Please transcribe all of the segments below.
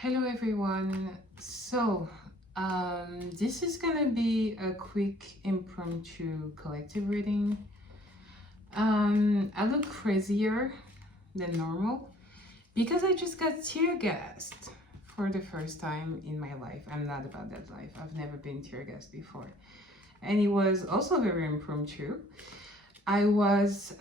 Hello everyone. This is gonna be a quick impromptu collective reading. I look crazier than normal because I just got tear gassed for the first time in my life. I'm not about that life. I've never been tear gassed before. And it was also very impromptu. I was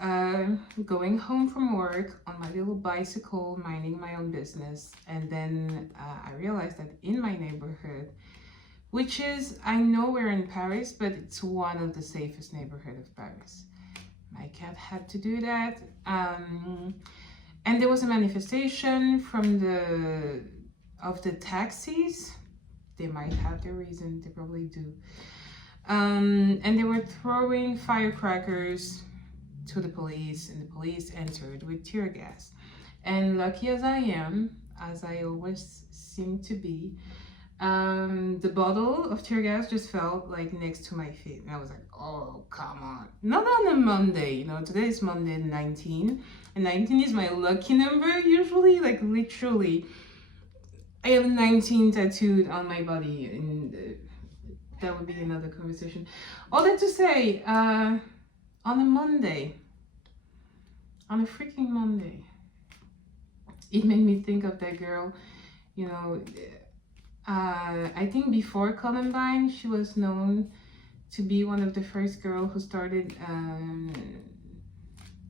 going home from work on my little bicycle, minding my own business, and then I realized that in my neighborhood, which is, I know we're in Paris, but it's one of the safest neighborhoods of Paris. My cat had to do that. And there was a manifestation from the taxis. They might have their reason, they probably do. And they were throwing firecrackers to the police, and the police answered with tear gas. And lucky as I am, as I always seem to be, the bottle of tear gas just fell like next to my feet. And I was like, oh, come on. Not on a Monday, today is Monday 19. And 19 is my lucky number usually, like literally. I have 19 tattooed on my body, and that would be another conversation. All that to say, on a Monday, on a freaking Monday, it made me think of that girl, I think before Columbine, she was known to be one of the first girls who started,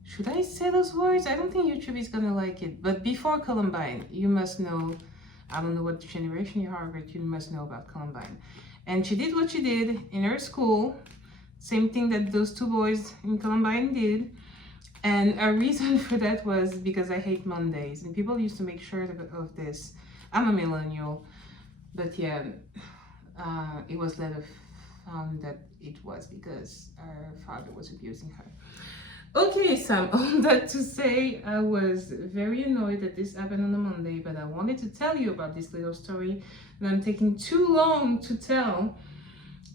should I say those words? I don't think YouTube is gonna like it, but before Columbine, you must know, I don't know what generation you are, but you must know about Columbine. And she did what she did in her school, same thing that those two boys in Columbine did. And a reason for that was because I hate Mondays. And people used to make sure of this. I'm a millennial, but yeah, it was later found that it was because her father was abusing her. Okay, Sam, all that to say, I was very annoyed that this happened on a Monday, but I wanted to tell you about this little story that I'm taking too long to tell.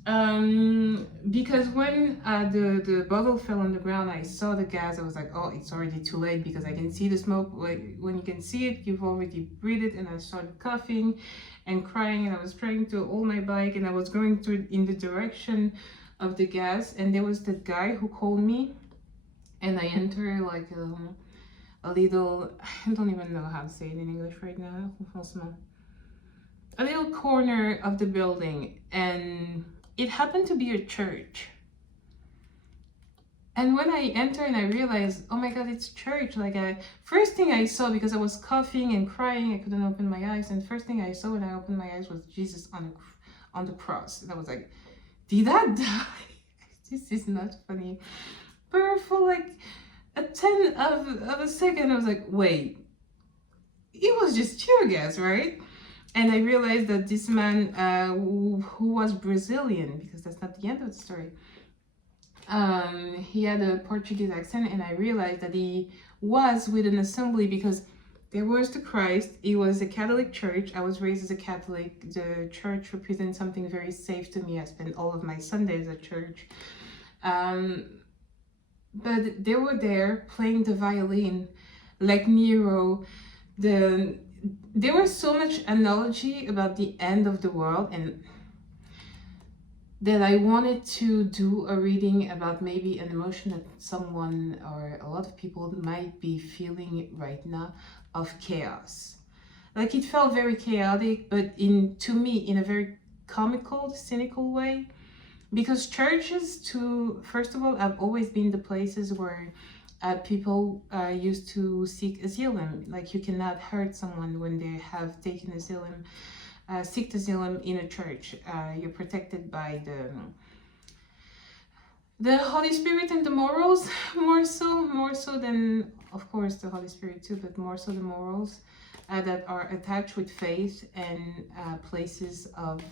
Because when the bottle fell on the ground, I saw the gas. I was like, oh, it's already too late because I can see the smoke. When you can see it, you've already breathed it. And I started coughing and crying, and I was trying to hold my bike, and I was going in the direction of the gas. And there was that guy who called me, and I entered like a little, I don't even know how to say it in English right now, a little corner of the building, and it happened to be a church. And when I entered and I realized, oh my God, it's church. Like, first thing I saw, because I was coughing and crying, I couldn't open my eyes. And first thing I saw when I opened my eyes was Jesus on the cross. And I was like, did I die? This is not funny. But for like a 10th of a second, I was like, wait, it was just tear gas, right? And I realized that this man, who was Brazilian, because that's not the end of the story, he had a Portuguese accent, and I realized that he was with an assembly because there was the Christ. It was a Catholic church. I was raised as a Catholic. The church represents something very safe to me. I spent all of my Sundays at church. But they were there playing the violin, like Nero. There was so much analogy about the end of the world, and that I wanted to do a reading about maybe an emotion that someone or a lot of people might be feeling right now, of chaos. Like, it felt very chaotic, but to me, in a very comical, cynical way. Because churches, first of all, have always been the places where people used to seek asylum. Like, you cannot hurt someone when they have taken asylum, seek asylum in a church. You're protected by the Holy Spirit and the morals, more so than, of course, the Holy Spirit too, but more so the morals that are attached with faith and places of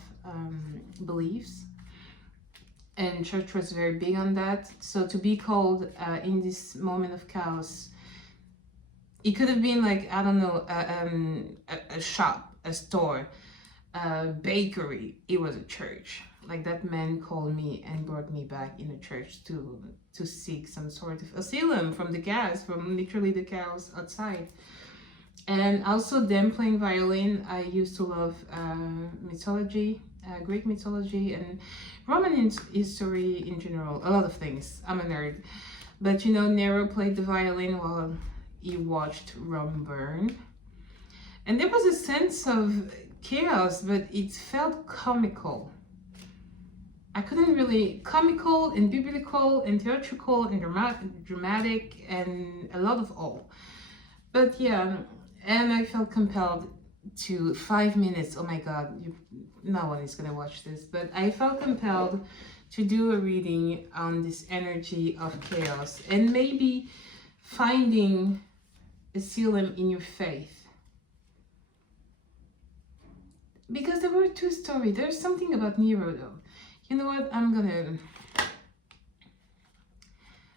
beliefs. And church was very big on that. So to be called in this moment of chaos, it could have been like, I don't know, a shop, a store, a bakery. It was a church. Like, that man called me and brought me back in a church to seek some sort of asylum from the gas, from literally the chaos outside. And also them playing violin. I used to love mythology, Greek mythology, and Roman history in general. A lot of things. I'm a nerd. But you know, Nero played the violin while he watched Rome burn. And there was a sense of chaos, but it felt comical. I couldn't really, comical and biblical and theatrical and dramatic and a lot of all. But yeah, and I felt compelled to 5 minutes. Oh my God, no one is gonna watch this, but I felt compelled to do a reading on this energy of chaos and maybe finding asylum in your faith. Because there were two stories. There's something about Nero though. You know what? I'm gonna...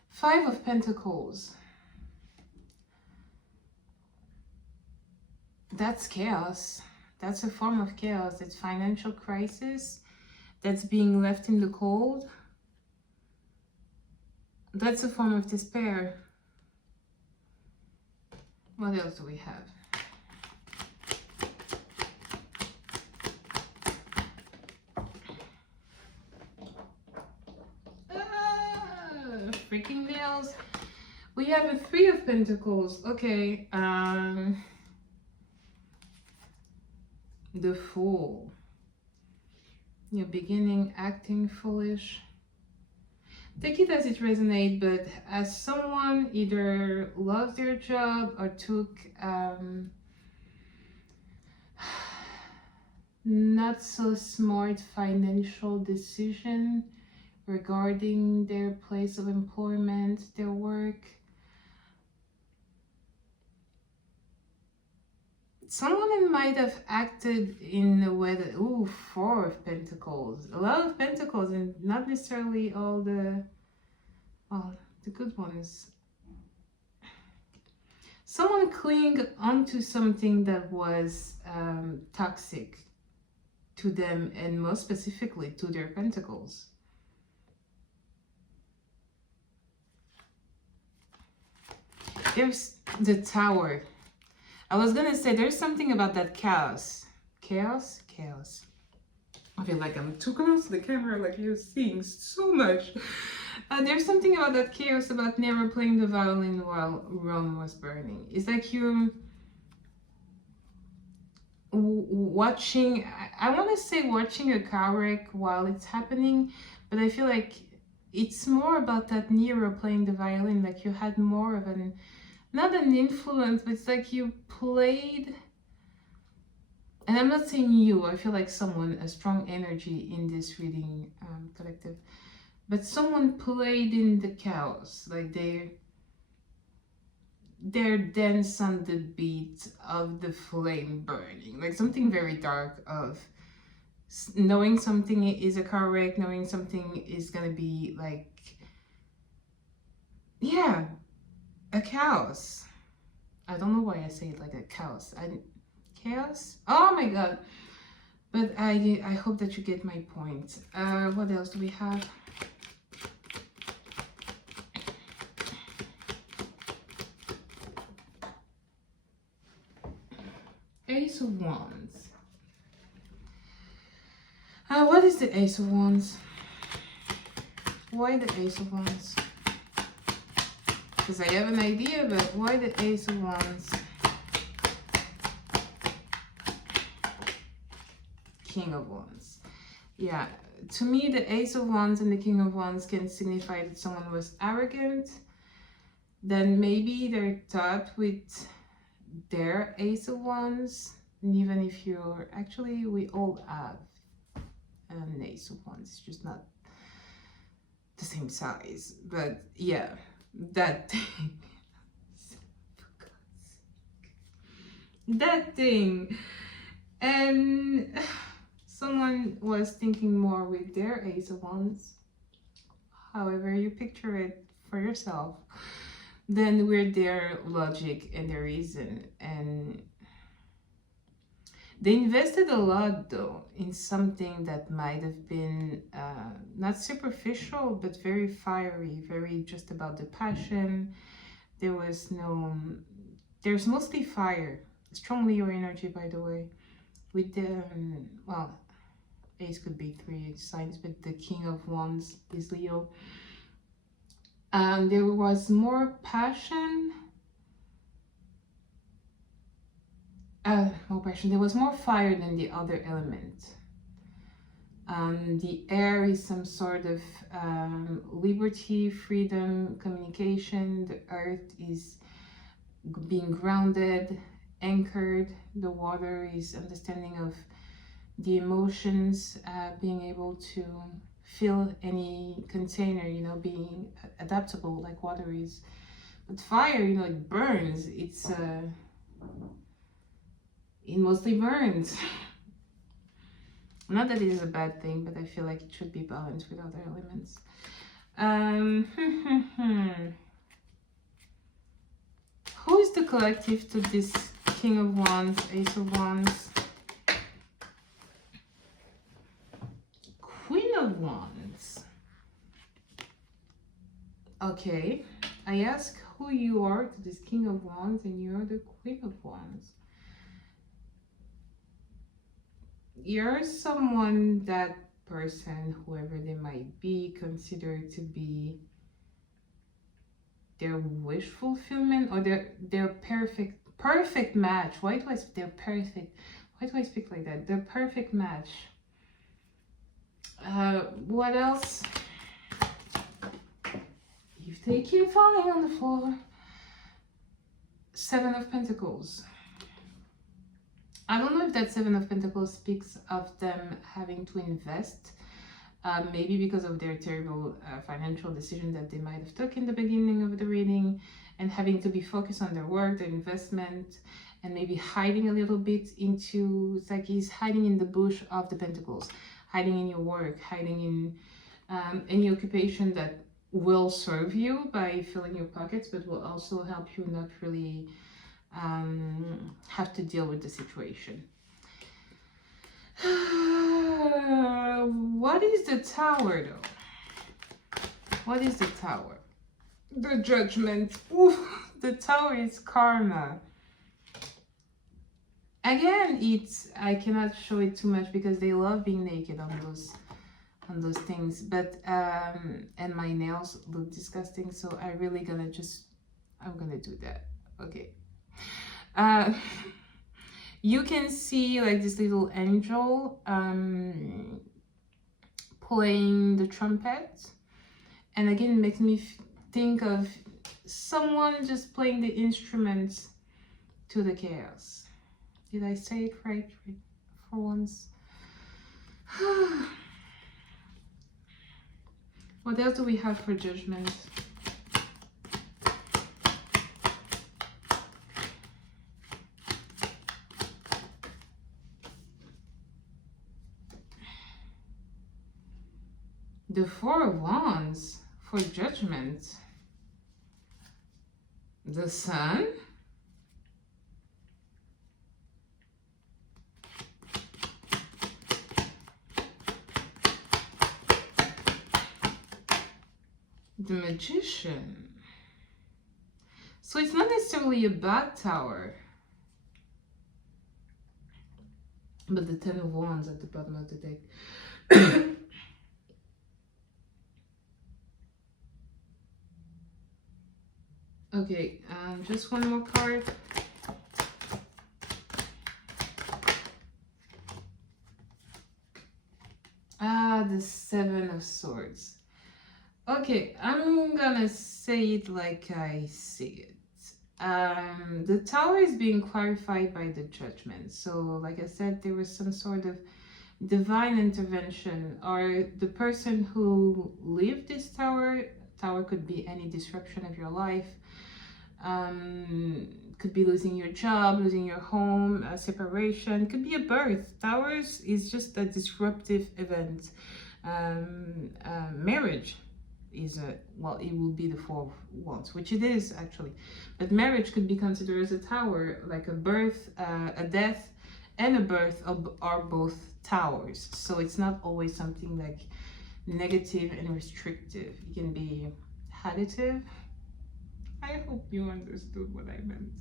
Five of Pentacles. That's chaos. That's a form of chaos. It's financial crisis. That's being left in the cold. That's a form of despair. What else do we have? Freaking nails. We have a Three of Pentacles. Okay. The Fool. You're beginning acting foolish. Take it as it resonates, but as someone either lost their job or took not so smart financial decision regarding their place of employment, their work. Someone might have acted in a way that, ooh, Four of Pentacles. A lot of Pentacles and not necessarily all the, well, the good ones. Someone cling onto something that was toxic to them and most specifically to their Pentacles. There's the Tower. I was gonna say there's something about that chaos. Chaos? Chaos. I feel like I'm too close to the camera, like you're seeing so much. There's something about that chaos, about Nero playing the violin while Rome was burning. It's like you're watching, I want to say watching a car wreck while it's happening, but I feel like it's more about that Nero playing the violin, like you had more of an, not an influence, but it's like you played, and I'm not saying you, I feel like someone, a strong energy in this reading collective, but someone played in the chaos, like their dance on the beat of the flame burning, like something very dark of knowing something is a car wreck, knowing something is gonna be like, yeah, a chaos. I don't know why I say it like a chaos. Chaos? Oh my God. But I hope that you get my point. What else do we have? Ace of Wands. What is the Ace of Wands? Why the Ace of Wands? Because I have an idea, but why the Ace of Wands? King of Wands. Yeah, to me, the Ace of Wands and the King of Wands can signify that someone was arrogant. Then maybe they're taught with their Ace of Wands. And even if you're, actually, we all have an Ace of Wands. It's just not the same size. But yeah, that thing. That thing. And someone was thinking more with their Ace of Wands, however you picture it for yourself, than with their logic and their reason. And they invested a lot though in something that might have been not superficial, but very fiery, very just about the passion. There's mostly fire strong Leo energy, by the way. With the, well, Ace could be 3 signs, but the King of Wands is Leo. There was more passion. More passion. There was more fire than the other element. The air is some sort of liberty, freedom, communication. The earth is being grounded, anchored. The water is understanding of the emotions, being able to fill any container, you know, being adaptable like water is. But fire, you know, it burns. It mostly burns. Not that it is a bad thing, but I feel like it should be balanced with other elements. Who is the collective to this King of Wands, Ace of Wands, Queen of Wands? Okay, I ask who you are to this King of Wands, and you're the Queen of Wands. You're someone that person, whoever they might be, considered to be their wish fulfillment or their perfect match. Why do I say they're perfect? Why do I speak like that? Their perfect match. What else? If they keep falling on the floor. 7 of Pentacles. I don't know if that 7 of Pentacles speaks of them having to invest, maybe because of their terrible financial decision that they might have took in the beginning of the reading, and having to be focused on their work, their investment, and maybe hiding a little bit into, it's like he's hiding in the bush of the Pentacles, hiding in your work, hiding in any occupation that will serve you by filling your pockets, but will also help you not really have to deal with the situation. What is the Tower though? What is the Tower? The Judgment. Ooh, the Tower is karma. Again, I cannot show it too much because they love being naked on those things, but and my nails look disgusting, so I'm gonna do that. Okay. You can see like this little angel playing the trumpet, and again it makes me think of someone just playing the instruments to the chaos. Did I say it right for once? What else do we have for Judgment? The 4 of Wands for Judgment. The Sun. The Magician. So it's not necessarily a bad tower. But the 10 of Wands at the bottom of the deck. Okay, just one more card. The 7 of Swords. Okay, I'm gonna say it like I see it. The Tower is being clarified by the Judgment. So, like I said, there was some sort of divine intervention, or the person who lived this tower could be any disruption of your life, could be losing your job, losing your home, a separation, could be a birth. Towers is just a disruptive event. Marriage is it will be the 4 of Wands, which it is actually, but marriage could be considered as a tower, like a birth, a death, and a birth are both towers. So it's not always something like negative and restrictive. It can be additive. I hope you understood what I meant.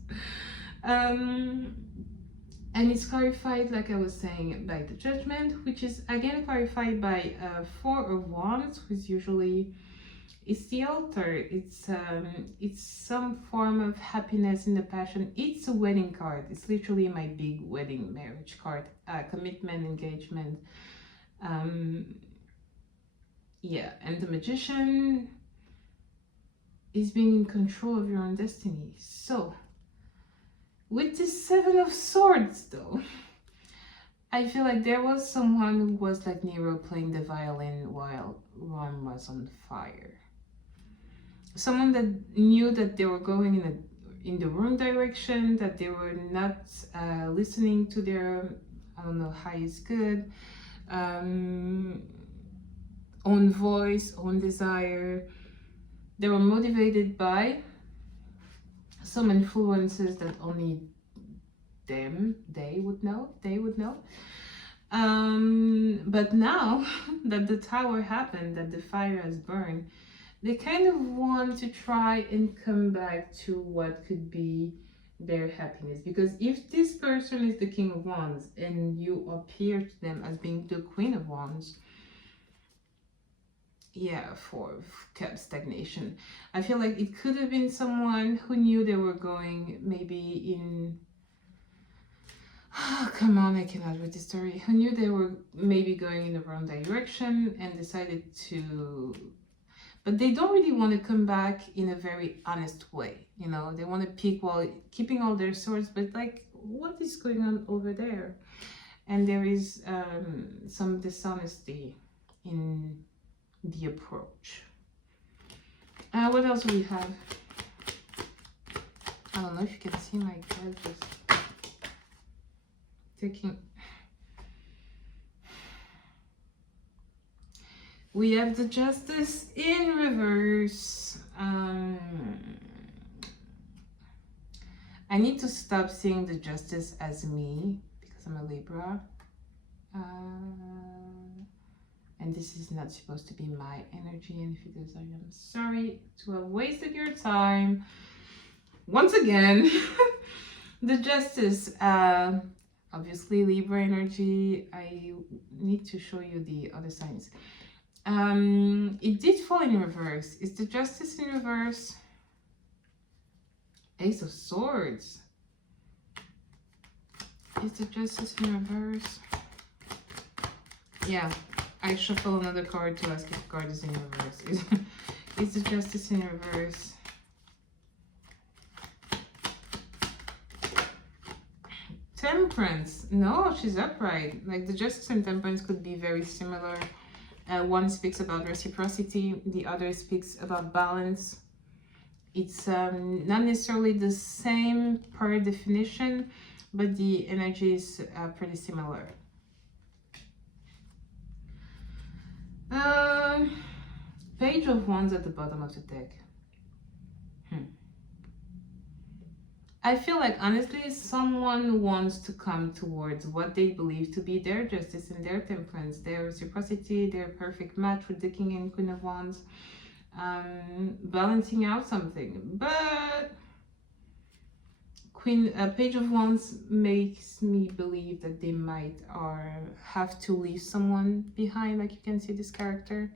Um, and it's clarified, like I was saying, by the Judgment, which is again clarified by Four of Wands, which usually it's the altar. It's some form of happiness in the passion. It's a wedding card. It's literally my big wedding marriage card. Commitment, engagement. Yeah, and the Magician is being in control of your own destiny. So, with the Seven of Swords, though, I feel like there was someone who was like Nero playing the violin while Rome was on fire. Someone that knew that they were going in the wrong direction, that they were not listening to their, I don't know, highest good, own voice, own desire. They were motivated by some influences that only they would know. But now that the tower happened, that the fire has burned, they kind of want to try and come back to what could be their happiness. Because if this person is the King of Wands and you appear to them as being the Queen of Wands, yeah, for kept stagnation. I feel like it could have been someone who knew they were going maybe in... Oh, come on, I cannot read the story. Who knew they were maybe going in the wrong direction and decided to... But they don't really want to come back in a very honest way. You know, they want to peek while keeping all their swords, but like, what is going on over there? And there is some dishonesty in the approach. What else do we have? I don't know if you can see my card just taking. We have the Justice in reverse. I need to stop seeing the Justice as me because I'm a Libra. And this is not supposed to be my energy, and if it is, I am sorry to have wasted your time. Once again, the Justice, obviously Libra energy. I need to show you the other signs. It did fall in reverse. Is the Justice in reverse? Ace of Swords. Is the Justice in reverse? Yeah. I shuffle another card to ask if the card is in reverse. Is the Justice in reverse? Temperance. No, she's upright. Like the Justice and Temperance could be very similar. One speaks about reciprocity. The other speaks about balance. It's not necessarily the same per definition, but the energy is pretty similar. Page of Wands at the bottom of the deck. I feel like, honestly, someone wants to come towards what they believe to be their justice and their temperance, their reciprocity, their perfect match with the King and Queen of Wands, balancing out something. But Page of Wands makes me believe that they might or have to leave someone behind. Like you can see this character.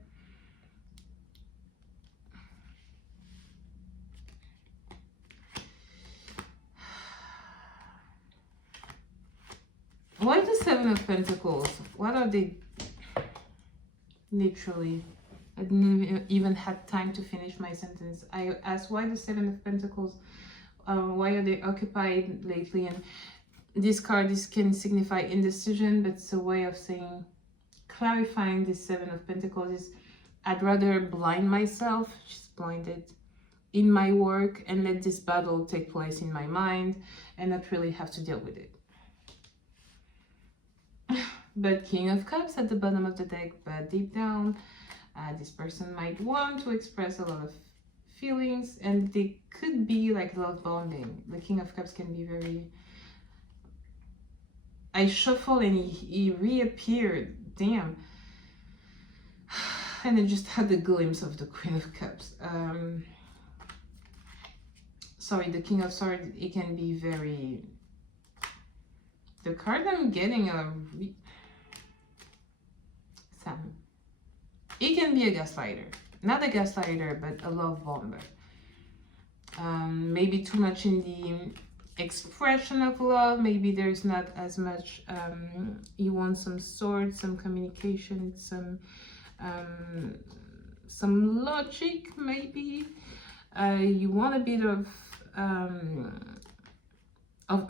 Why the Seven of Pentacles? What are they? Literally, I didn't even have time to finish my sentence. I asked why the Seven of Pentacles. Why are they occupied lately? And this card can signify indecision, but it's a way of saying, clarifying this Seven of Pentacles is, I'd rather blind myself, she's blinded, in my work and let this battle take place in my mind and not really have to deal with it. But King of Cups at the bottom of the deck, but deep down, this person might want to express a lot of feelings, and they could be like love bombing. The King of Cups can be very... I shuffle and he reappeared. Damn. And I just had a glimpse of the Queen of Cups. sorry, the King of Swords, it can be very, the card I'm getting Sam, it can be a gaslighter, not a gaslighter, but a love bomber. Maybe too much in the expression of love. Maybe there's not as much, you want some swords, some communication, some logic maybe. You want a bit of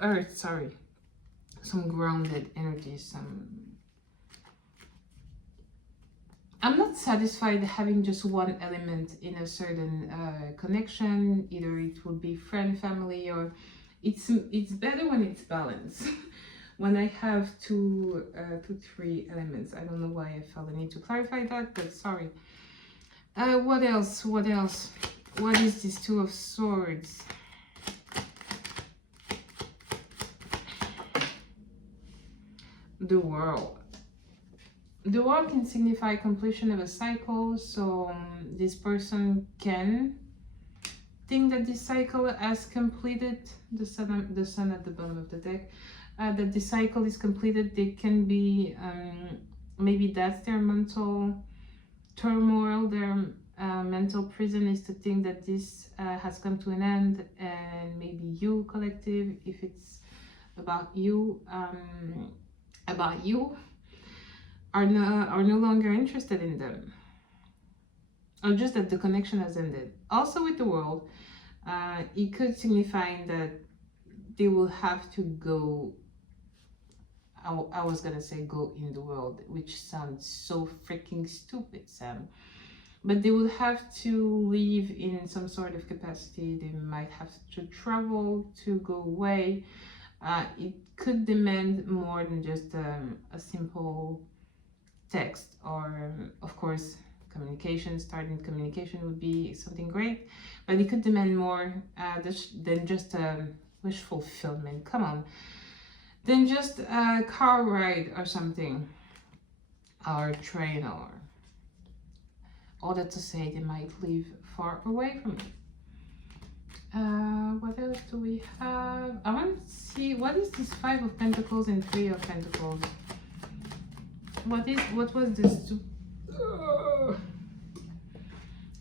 earth, sorry, some grounded energy, some, I'm not satisfied having just one element in a certain connection. Either it would be friend, family, or it's better when it's balanced. When I have two, 3 elements. I don't know why I felt the need to clarify that, but sorry. What else? What else? What is this Two of Swords? The World. The World can signify completion of a cycle, so this person can think that this cycle has completed. The sun at the bottom of the deck. That the cycle is completed. They can be, maybe that's their mental turmoil, their mental prison is to think that this has come to an end, and maybe you, collective, if it's about you, are no longer interested in them, or just that the connection has ended. Also with the World, it could signify that they will have to go, I was gonna say go in the world, which sounds so freaking stupid, Sam. But they will have to live in some sort of capacity. They might have to travel, to go away. It could demand more than just a simple text, or of course communication. Starting communication would be something great, but it could demand more than just wish fulfillment. Come on, than just a car ride or something, or train, or all that to say they might live far away from you. What else do we have? I want to see, what is this 5 of Pentacles and 3 of Pentacles? What was this?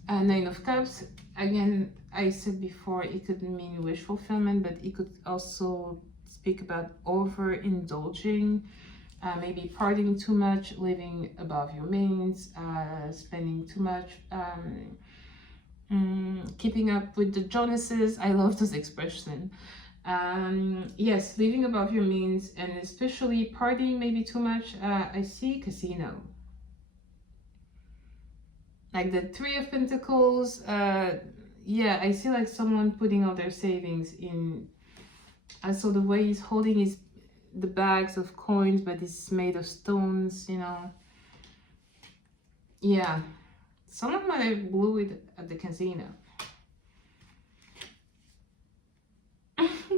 9 of Cups. Again, I said before, it could mean wish fulfillment, but it could also speak about overindulging, maybe partying too much, living above your means, spending too much, keeping up with the Jonases. I love those expressions. Yes, living above your means, and especially partying maybe too much. I see casino. Like the 3 of Pentacles, yeah, I see like someone putting all their savings in. I saw the way he's holding the bags of coins, but it's made of stones, you know. Yeah, someone might have blew it at the casino.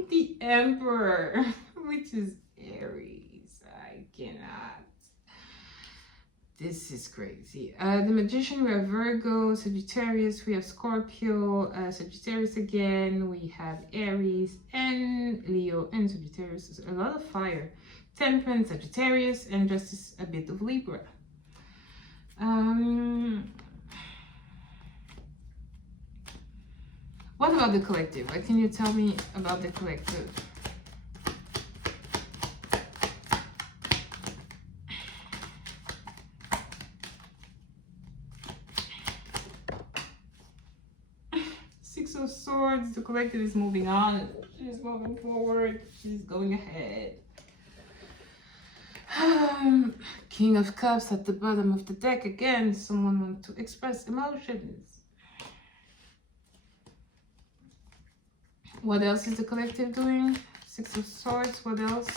The Emperor, which is Aries. I cannot. This is crazy. The Magician, we have Virgo, Sagittarius, we have Scorpio, Sagittarius again, we have Aries and Leo and Sagittarius. A lot of fire. Temperance, Sagittarius, and Justice, a bit of Libra. What about the collective? What can you tell me about the collective? Six of Swords, the collective is moving on. She's moving forward. She's going ahead. King of Cups at the bottom of the deck again. Someone wants to express emotions. What else is the collective doing? Six of Swords, what else?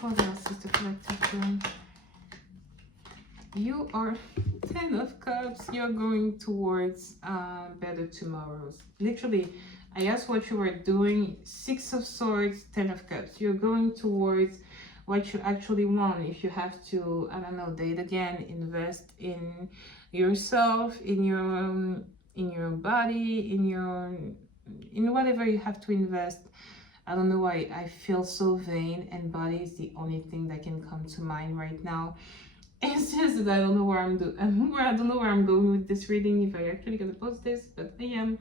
What else is the collective doing? You are 10 of Cups. You're going towards better tomorrows. Literally, I asked what you were doing. 6 of Swords, 10 of Cups. You're going towards what you actually want. If you have to, I don't know, date again, invest in yourself, in your body, in whatever you have to invest. I don't know why I feel so vain, and body is the only thing that can come to mind right now. It's just that I don't know where I don't know where I'm going with this reading, if I actually gonna post this, but I am.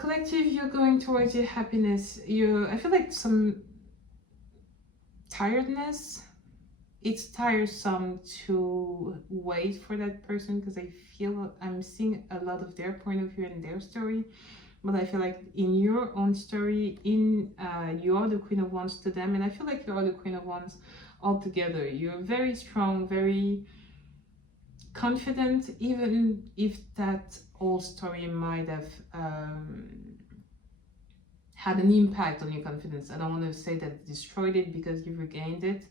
Collective, you're going towards your happiness. I feel like some tiredness. It's tiresome to wait for that person, because I feel I'm seeing a lot of their point of view and their story. But I feel like in your own story, you are the Queen of Wands to them, and I feel like you are the Queen of Wands altogether. You're very strong, very confident, even if that whole story might have had an impact on your confidence. I don't want to say that it destroyed it, because you regained it,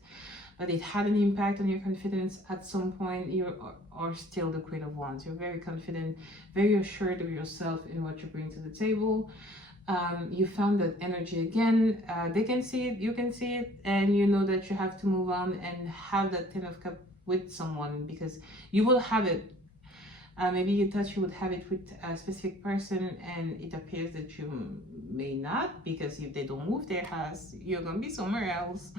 but it had an impact on your confidence at some point. You are still the Queen of Wands. You're very confident, very assured of yourself in what you bring to the table. You found that energy again. They can see it, you can see it, and you know that you have to move on and have that Ten of Cups with someone, because you will have it. Maybe you thought you would have it with a specific person, and it appears that you may not, because if they don't move their house, you're gonna be somewhere else.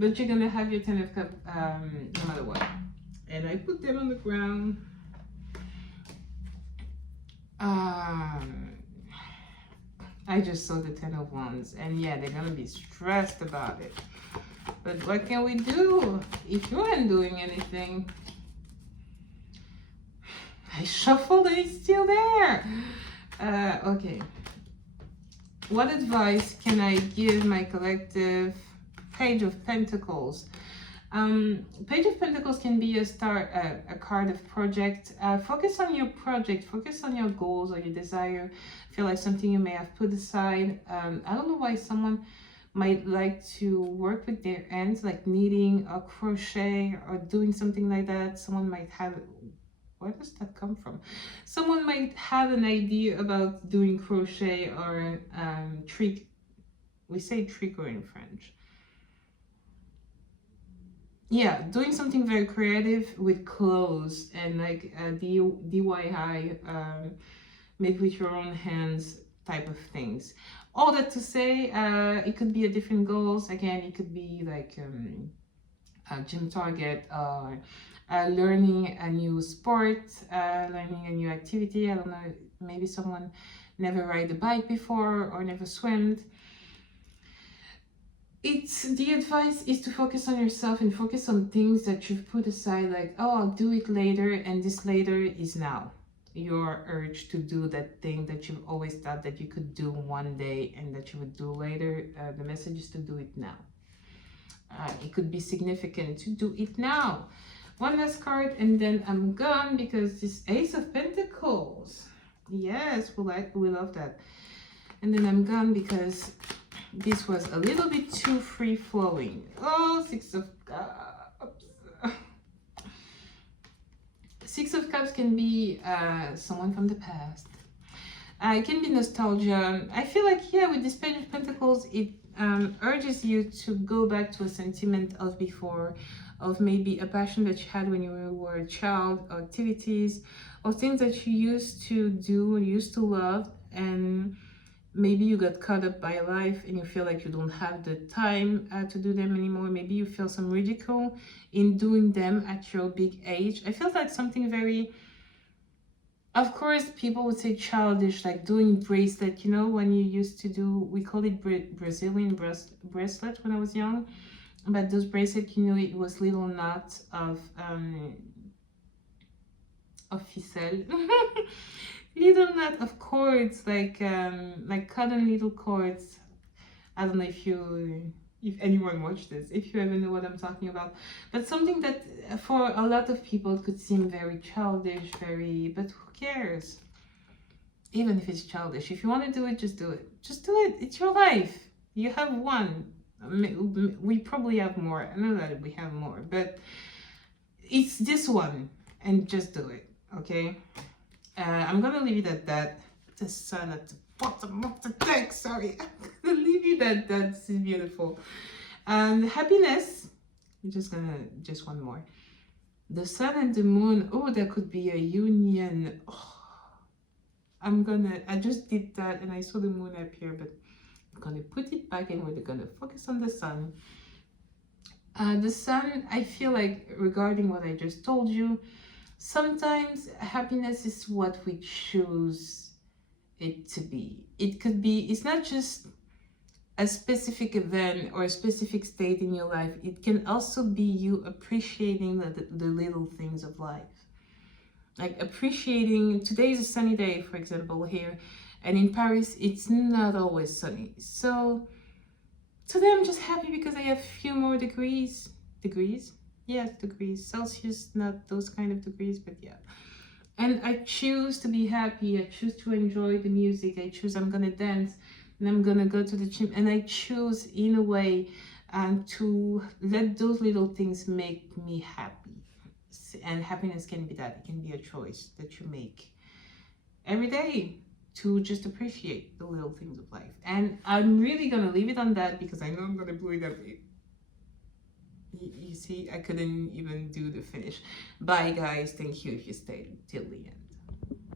But you're gonna have your Ten of Cups no matter what. And I put them on the ground. I just saw the Ten of Wands, and yeah, they're gonna be stressed about it. But what can we do if you aren't doing anything? I shuffled and it's still there. Okay. What advice can I give my collective? Page of Pentacles. Page of Pentacles can be a card of project. Focus on your project. Focus on your goals or your desire. Feel like something you may have put aside. I don't know why someone might like to work with their hands, like knitting or crochet or doing something like that. Someone might have, where does that come from? Someone might have an idea about doing crochet or we say tricot in French. Yeah, doing something very creative with clothes and like DIY, made with your own hands type of things. All that to say, it could be a different goals. Again, it could be like a gym target, or learning a new sport, learning a new activity. I don't know, maybe someone never ride a bike before or never swam. The advice is to focus on yourself and focus on things that you've put aside, like, oh, I'll do it later, and this later is now. Your urge to do that thing that you've always thought that you could do one day and that you would do later, the message is to do it now. It could be significant to do it now. One last card and then I'm gone, because this Ace of Pentacles, yes, we love that. And then I'm gone because this was a little bit too free-flowing. Oh, Six of Cups. Six of Cups can be someone from the past. It can be nostalgia. I feel like, yeah, with this Page of Pentacles, it urges you to go back to a sentiment of before, of maybe a passion that you had when you were a child, or activities, or things that you used to do and used to love, and maybe you got caught up by life and you feel like you don't have the time to do them anymore. Maybe you feel some ridicule in doing them at your big age. I feel like something very, of course, people would say childish, like doing bracelet, you know, when you used to do, we call it Brazilian bracelet when I was young. But those bracelets, you know, it was little knots of ficelle. Little knot of cords, like cotton little cords. I don't know if anyone watched this, if you ever know what I'm talking about. But something that for a lot of people could seem very childish, but who cares? Even if it's childish, if you want to do it, just do it. Just do it. It's your life. You have one. We probably have more. I know that we have more, but it's this one, and just do it, okay? I'm gonna leave it at that. The sun at the bottom of the deck, sorry. I'm gonna leave it at that. This is beautiful. Happiness. I'm just one more. The sun and the moon, oh, there could be a union. Oh, I just did that and I saw the moon appear, but I'm gonna put it back and we're gonna focus on the sun. The sun, I feel like, regarding what I just told you, sometimes happiness is what we choose it to be. It could be, it's not just a specific event or a specific state in your life. It can also be you appreciating the little things of life. Like appreciating, today is a sunny day, for example, here, and in Paris, it's not always sunny. So today I'm just happy because I have a few more degrees. Degrees? Yes, degrees. Celsius, not those kind of degrees, but yeah. And I choose to be happy. I choose to enjoy the music. I choose I'm gonna dance and I'm gonna go to the gym. And I choose in a way to let those little things make me happy. And happiness can be that. It can be a choice that you make every day to just appreciate the little things of life. And I'm really gonna leave it on that because I know I'm gonna blow it up. You see, I couldn't even do the finish. Bye guys, thank you if you stayed till the end.